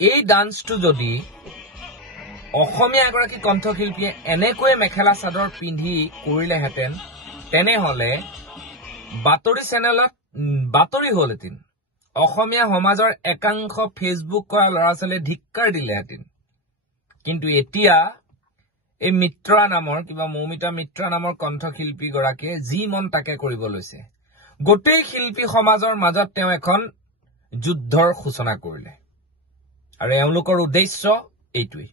এই ডান্সটো যদি অসমীয়া এগৰাকী কণ্ঠশিল্পীয়ে এনেকৈ মেখেলা চাদৰ পিন্ধি কৰিলেহেঁতেন তেনেহলে বাতৰি চেনেলত বাতৰি হ'লহেঁতেন অসমীয়া সমাজৰ একাংশ ফেচবুক কৰা ল'ৰা ছোৱালীয়ে ধিক্কাৰ দিলেহেঁতেন কিন্তু এতিয়া এই মিত্ৰা নামৰ কিবা মৌমিতা মিত্ৰা নামৰ কণ্ঠশিল্পী গৰাকীয়ে যি মন তাকে কৰিব লৈছে গোটেই শিল্পী সমাজৰ মাজত তেওঁ এখন যুদ্ধৰ সূচনা কৰিলে আৰু এওঁলোকৰ উদ্দেশ্য এইটোৱেই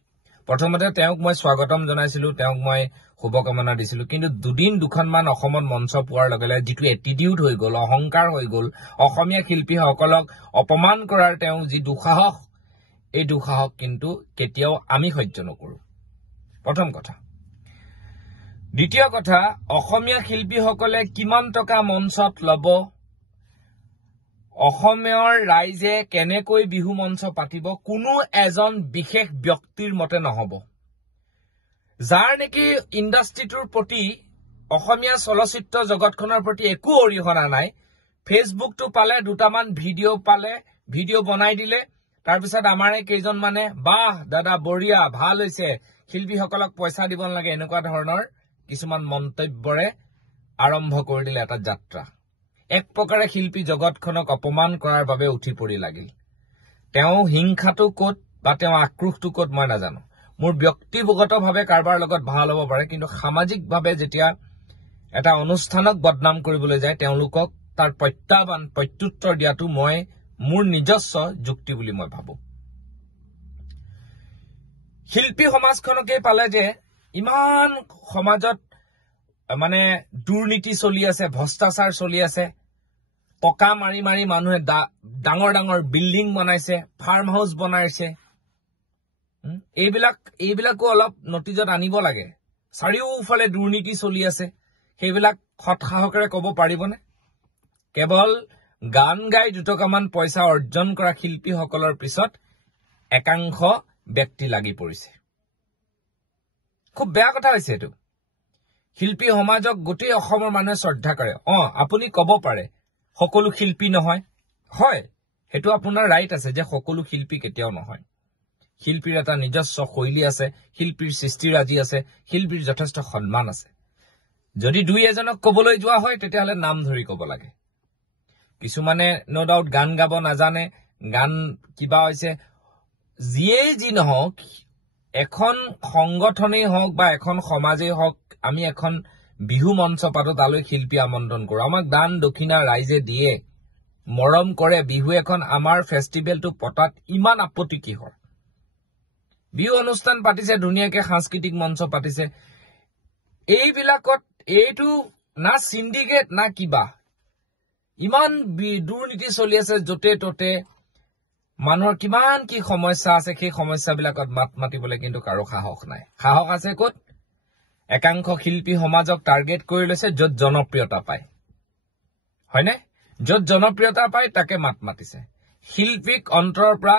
প্ৰথমতে তেওঁক মই স্বাগতম জনাইছিলো তেওঁক মই শুভকামনা দিছিলো কিন্তু দুদিন দুখনমান অসমত মঞ্চ পোৱাৰ লগে লগে যিটো এটিটিউড হৈ গ'ল অহংকাৰ হৈ গ'ল অসমীয়া শিল্পীসকলক অপমান কৰাৰ তেওঁ যি দুঃসাহস এই দুঃসাহস কিন্তু কেতিয়াও আমি সহ্য নকৰো প্ৰথম কথা দ্বিতীয় কথা অসমীয়া শিল্পীসকলে কিমান টকা মঞ্চত ল'ব অসমীয়াৰ ৰাইজে কেনেকৈ বিহু মঞ্চ পাতিব কোনো এজন বিশেষ ব্যক্তিৰ মতে নহব যাৰ নেকি ইণ্ডাষ্ট্ৰিটোৰ প্ৰতি অসমীয়া চলচ্চিত্ৰ জগতখনৰ প্ৰতি একো অৰিহণা নাই ফেচবুকটো পালে দুটামান ভিডিঅ' বনাই দিলে তাৰপিছত আমাৰে কেইজন মানে বাহ দাদা বঢ়িয়া ভাল হৈছে শিল্পীসকলক পইচা দিব নালাগে এনেকুৱা ধৰণৰ কিছুমান মন্তব্যৰে আৰম্ভ কৰি দিলে এটা যাত্ৰা এক প্ৰকাৰে শিল্পী জগতখনক অপমান কৰাৰ বাবে উঠি পৰি লাগিল তেওঁ হিংসাটো ক'ত বা তেওঁ আক্ৰোশটো ক'ত মই নাজানো মোৰ ব্যক্তিগতভাৱে কাৰোবাৰ লগত ভাল হ'ব পাৰে কিন্তু সামাজিকভাৱে যেতিয়া এটা অনুষ্ঠানক বদনাম কৰিবলৈ যায় তেওঁলোকক তাৰ প্ৰত্যুত্তৰ দিয়াটো মই মোৰ নিজস্ব যুক্তি বুলি মই ভাবো শিল্পী সমাজখনকে পালে যে ইমান সমাজত মানে দুৰ্নীতি চলি আছে ভ্ৰষ্টাচাৰ চলি আছে টকা মাৰি মাৰি মানুহে ডাঙৰ ডাঙৰ বিল্ডিং বনাইছে ফাৰ্ম হাউচ বনাইছে এইবিলাকো অলপ নটিজত আনিব লাগে চাৰিওফালে দুৰ্নীতি চলি আছে সেইবিলাক সৎসাহকেৰে ক'ব পাৰিবনে কেৱল গান গাই দুটকামান পইচা অৰ্জন কৰা শিল্পীসকলৰ পিছত একাংশ ব্যক্তি লাগি পৰিছে খুব বেয়া কথা হৈছে এইটো শিল্পী সমাজক গোটেই অসমৰ মানুহে শ্ৰদ্ধা কৰে আপুনি ক'ব পাৰে সকলো শিল্পী নহয় হয় হেতু আপোনাৰ ৰাইট আছে যে সকলো শিল্পী কেতিয়াও নহয় শিল্পীৰ এটা নিজস্ব শৈলী আছে শিল্পীৰ সৃষ্টিৰাজি আছে শিল্পীৰ যথেষ্ট সন্মান আছে যদি দুই এজনক ক'বলৈ যোৱা হয় তেতিয়াহলে নাম ধৰি ক'ব লাগে কিছুমানে নো ডাউট গান গাব নাজানে গান কিবা হৈছে যিয়েই যি নহওক এখন সংগঠনেই হওক বা এখন সমাজেই হওক আমি এখন বিহু মঞ্চ পাতো তালৈ শিল্পী আমন্ত্ৰণ কৰো আমাক দান দক্ষিণা ৰাইজে দিয়ে মৰম কৰে বিহু এখন আমাৰ ফেষ্টিভেলটো পতাত ইমান আপত্তি কিহৰ বিহু অনুষ্ঠান পাতিছে ধুনীয়াকে সাংস্কৃতিক মঞ্চ পাতিছে এইবিলাকত এইটো না সিন্ডিকেট না কিবা ইমান দুৰ্নীতি চলি আছে যতে ততে মানুহৰ কিমান কি সমস্যা আছে সেই সমস্যাবিলাকত মাত মাতিবলৈ কিন্তু কাৰো সাহস নাই সাহস আছে ক'ত একাংশ শিল্পী সমাজক টাৰ্গেট কৰি লৈছে য'ত জনপ্ৰিয়তা পায় হয়নে য'ত জনপ্ৰিয়তা পায় তাকে মাত মাতিছে শিল্পীক অন্তৰৰ পৰা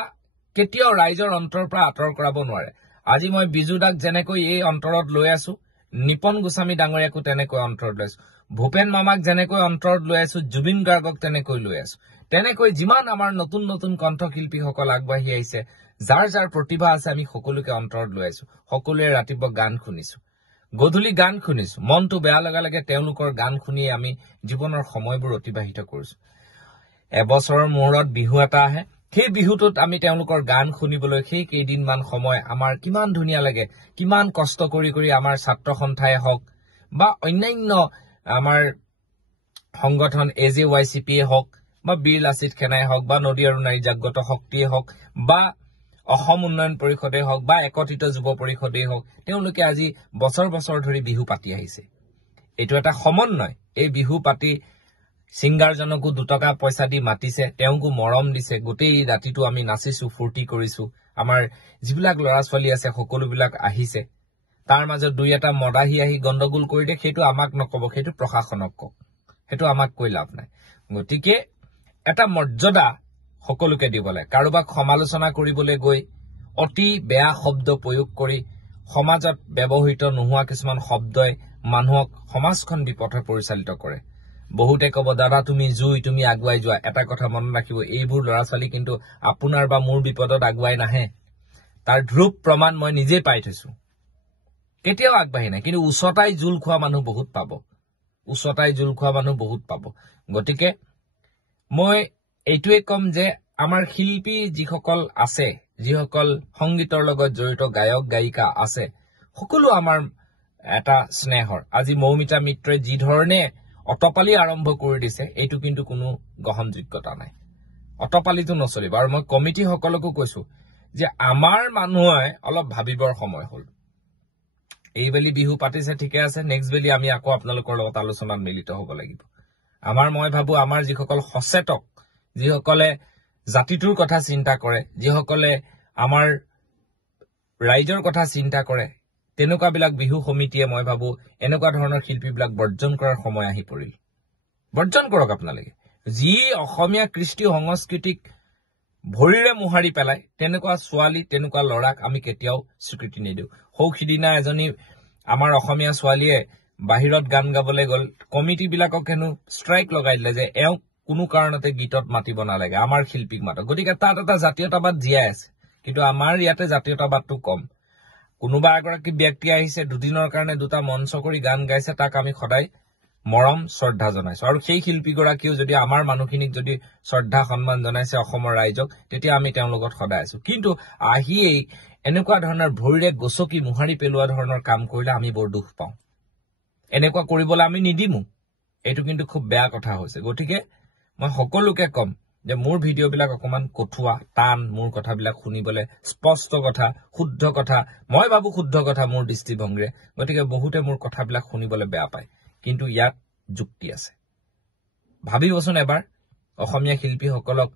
কেতিয়াও ৰাইজৰ অন্তৰৰ পৰা আঁতৰ কৰাব নোৱাৰে আজি মই বিজুদাক যেনেকৈ এই অন্তৰত লৈ আছো নিপন গোস্বামী ডাঙৰীয়াকো তেনেকৈ অন্তৰত লৈ আছো ভূপেন মামাক যেনেকৈ অন্তৰত লৈ আছো জুবিন গাৰ্গক তেনেকৈ লৈ আছো তেনেকৈ যিমান আমাৰ নতুন নতুন কণ্ঠশিল্পীসকল আগবাঢ়ি আহিছে যাৰ যাৰ প্ৰতিভা আছে আমি সকলোকে অন্তৰত লৈ আছো সকলোৱে ৰাতিপুৱা গান শুনিছো গধূলি গান শুনিছো মনটো বেয়া লগা লাগে তেওঁলোকৰ গান শুনিয়ে আমি জীৱনৰ সময়বোৰ অতিবাহিত কৰিছো এবছৰৰ মূৰত বিহু এটা আহে সেই বিহুটোত আমি তেওঁলোকৰ গান শুনিবলৈ সেই কেইদিনমান সময় আমাৰ কিমান ধুনীয়া লাগে কিমান কষ্ট কৰি কৰি আমাৰ ছাত্ৰ সন্থাই হওক বা অন্যান্য আমাৰ সংগঠন AJYCP হওক বা বীৰ লাচিত সেনাই হওক বা নদী আৰু নাৰী জাগ্ৰত শক্তিয়ে হওক বা অসম উন্নয়ন পৰিষদে হওক বা একত্ৰিত যুৱ পৰিষদেই হওক তেওঁলোকে আজি বছৰ বছৰ ধৰি বিহু পাতি আহিছে এইটো এটা সমন্বয় এই বিহু পাতি সিংগাৰজনকো 2 টকা পইচা দি মাতিছে তেওঁকো মৰম দিছে গোটেই ৰাতিটো আমি নাচিছো ফূৰ্তি কৰিছো আমাৰ যিবিলাক ল'ৰা ছোৱালী আছে সকলোবিলাক আহিছে তাৰ মাজত দুই এটা মদাহি আহি গণ্ডগোল কৰি দিয়ে সেইটো আমাক নকব সেইটো প্ৰশাসনক কওক সেইটো আমাক কৈ লাভ নাই গতিকে এটা মৰ্যাদা সকলোকে দিবলে কাৰোবাক সমালোচনা কৰিবলৈ গৈ অতি বেয়া শব্দ প্ৰয়োগ কৰি সমাজত ব্যৱহৃত নোহোৱা কিছুমান শব্দই মানুহক সমাজখন বিপথে পৰিচালিত কৰে বহুতে কব দাদা তুমি জুই তুমি আগুৱাই যোৱা এটা কথা মনত ৰাখিব এইবোৰ ল'ৰা ছোৱালী কিন্তু আপোনাৰ বা মোৰ বিপদত আগুৱাই নাহে তাৰ ধ্ৰুৱ প্ৰমাণ মই নিজে পাই থৈছো কেতিয়াও আগবাঢ়ি নাই কিন্তু উছটাই জুল খোৱা মানুহ বহুত পাব গতিকে মই এইটোৱে কম যে আমাৰ শিল্পী যিসকল আছে যিসকল সংগীতৰ লগত জড়িত গায়ক গায়িকা আছে সকলো আমাৰ এটা স্নেহৰ আজি মৌমিতা মিত্ৰই যি ধৰণে অটপালি আৰম্ভ কৰি দিছে এইটো কিন্তু কোনো গ্ৰহণযোগ্যতা নাই অটপালিটো নচলিব আৰু মই কমিটি সকলকো কৈছো যে আমাৰ মানুহে অলপ ভাবিবৰ সময় হ'ল এইবেলি বিহু পাতিছে ঠিকে আছে নেক্সট বেলি আমি আকৌ আপোনালোকৰ লগত আলোচনাত মিলিত হ'ব লাগিব মই ভাবো আমাৰ যিসকল সচেতক যিসকলে জাতিটোৰ কথা চিন্তা কৰে যিসকলে আমাৰ ৰাইজৰ কথা চিন্তা কৰে তেনেকুৱা বিলাক বিহু সমিতিয়ে মই ভাবো এনেকুৱা ধৰণৰ শিল্পীবিলাক বৰ্জন কৰাৰ সময় আহি পৰিল বৰ্জন কৰক আপোনালোকে যি অসমীয়া কৃষ্টি সংস্কৃতিক ভৰিৰে মুহাৰি পেলাই তেনেকুৱা ছোৱালী তেনেকুৱা লৰাক আমি কেতিয়াও স্বীকৃতি নিদিও সৌখিদিনা এজনী আমাৰ অসমীয়া ছোৱালীয়ে বাহিৰত গান গাবলৈ গল কমিটি বিলাকক হেনো ষ্ট্ৰাইক লগাই দিলে যে এওঁ কোনো কাৰণতে গীতত মাতিব নালাগে আমাৰ শিল্পীক মাতক গতিকে তাত এটা জাতীয়তাবাদ জীয়াই আছে কিন্তু আমাৰ ইয়াতে জাতীয়তাবাদটো কম কোনোবা এগৰাকী ব্যক্তি আহিছে দুদিনৰ কাৰণে দুটা মঞ্চ কৰি গান গাইছে তাক আমি সদায় মৰম শ্ৰদ্ধা জনাইছো আৰু সেই শিল্পীগৰাকীও যদি আমাৰ মানুহখিনিক যদি শ্ৰদ্ধা সন্মান জনাইছে অসমৰ ৰাইজক তেতিয়া আমি তেওঁলোকৰ সদায় আছো কিন্তু আহিয়েই এনেকুৱা ধৰণৰ ভৰিৰে গছকি মুহাৰি পেলোৱা ধৰণৰ কাম কৰিলে আমি বৰ দুখ পাওঁ এনেকুৱা কৰিবলৈ আমি নিদিমো এইটো কিন্তু খুব বেয়া কথা হৈছে গতিকে মই সকলোকে কম যে মোৰ ভিডিঅ'বিলাক অকমান কঠুৱা টান মোৰ কথাবিলাক শুনিবলৈ স্পষ্ট কথা শুদ্ধ কথা মই ভাবো শুদ্ধ কথা মোৰ দৃষ্টিভংগীৰে গতিকে বহুতে মোৰ কথাবিলাক শুনিবলৈ বেয়া পায় কিন্তু ইয়াত যুক্তি আছে ভাবিবচোন এবাৰ অসমীয়া শিল্পীসকলক